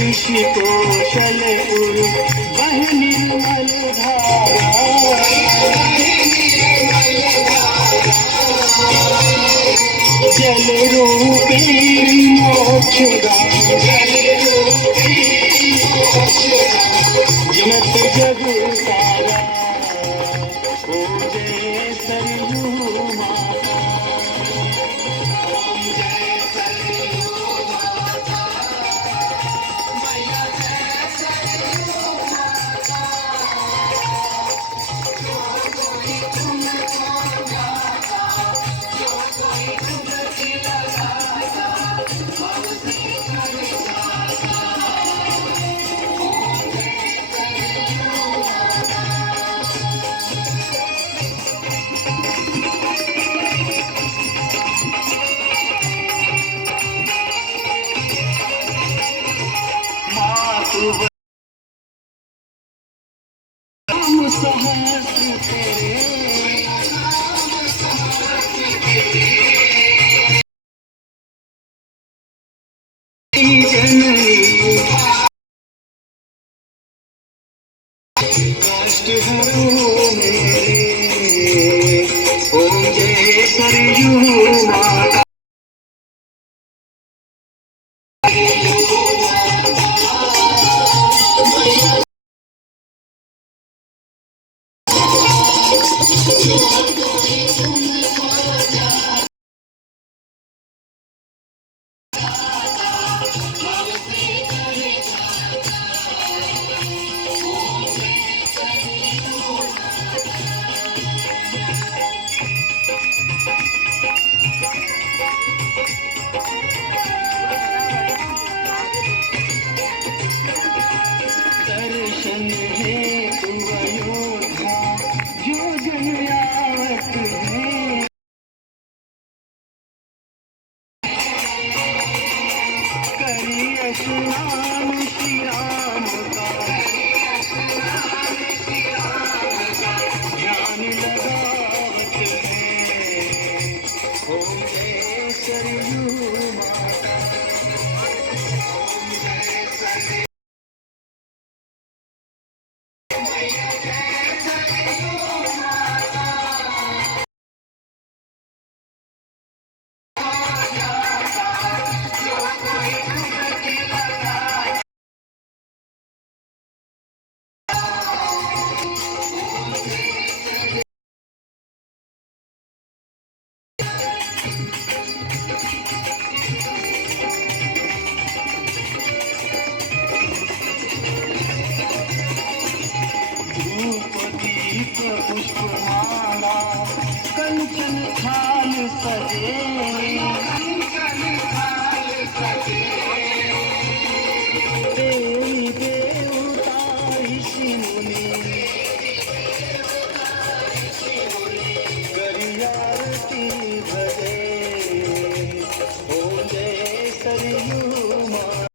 ऋषि कौशल गुरु बहनी जल रूपी मोक्षदान जिनत जग सारा ओ जय सरयू माता ओम जय सरयू माता मैया जय सरयू माता जो कोई तुमको जाता जो कोई डुबकी लगाता भव से तर जाता ओम जय सरयू माता मातु नाम सहस्र तेरे जननी कष्ट हरो मेरे ओम जय सरयू माता दर्शन है तू अयोध्या जो जन आवत है करी स्नान श्री राम का ध्यान लगावत है ओम जय सरयू माता ओम जय सरयू धूप दीप पुष्पमाला कंचन थाल सजे देवी देवता ऋषि मुनि करी आरती भजे ओम जय सरयू माता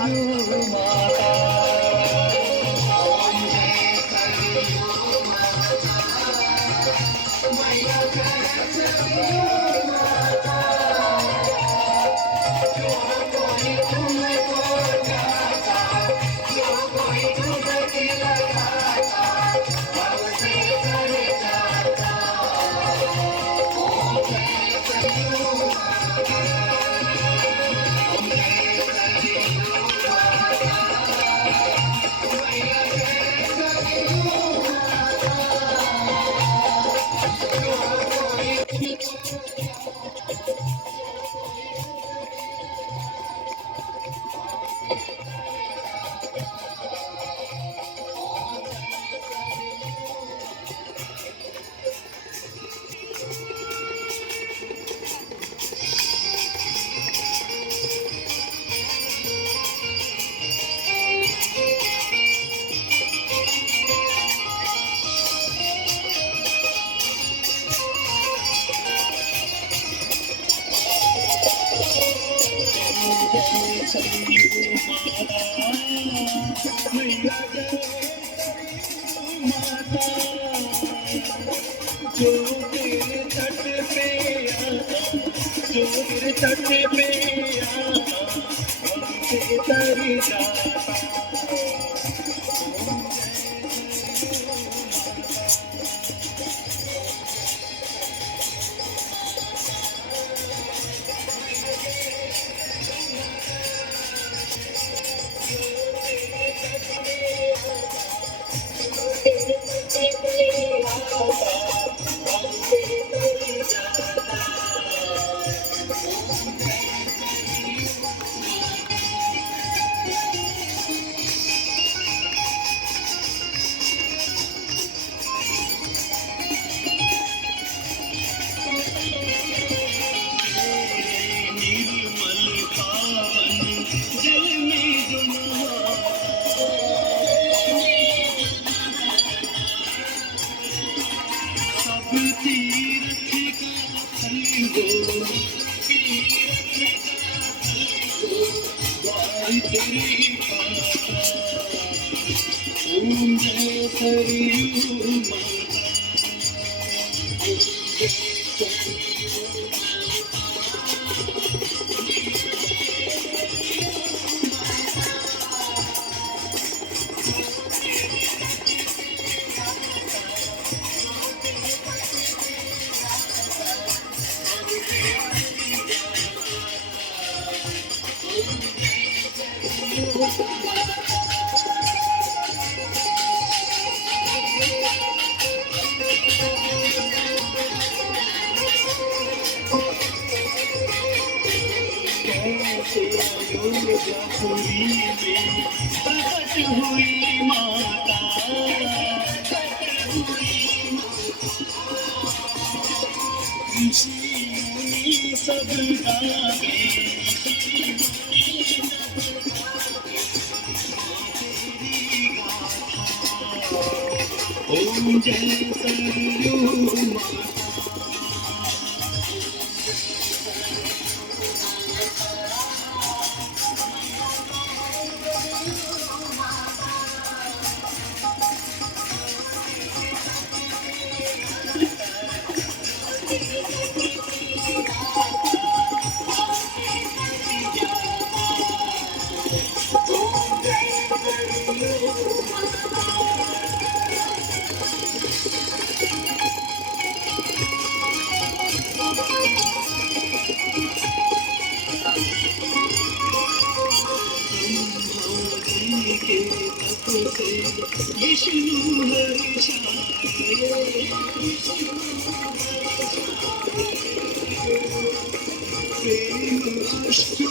सरयू माता ओम जय सरयू मैया जय सरयू माता जो कोई तुमको जाता जो कोई तुमको लगाता हमसे कर जाता ओम जय सरयू जो तेरे तट पे जो तेरे तट पे हमसे तर जाता ओम जय सरयू अयोध्यापुरी में प्रकट हुई माता ऋषि मुनि सब गावे ओम जय सरयू माता विष्णु प्रेम अष्टु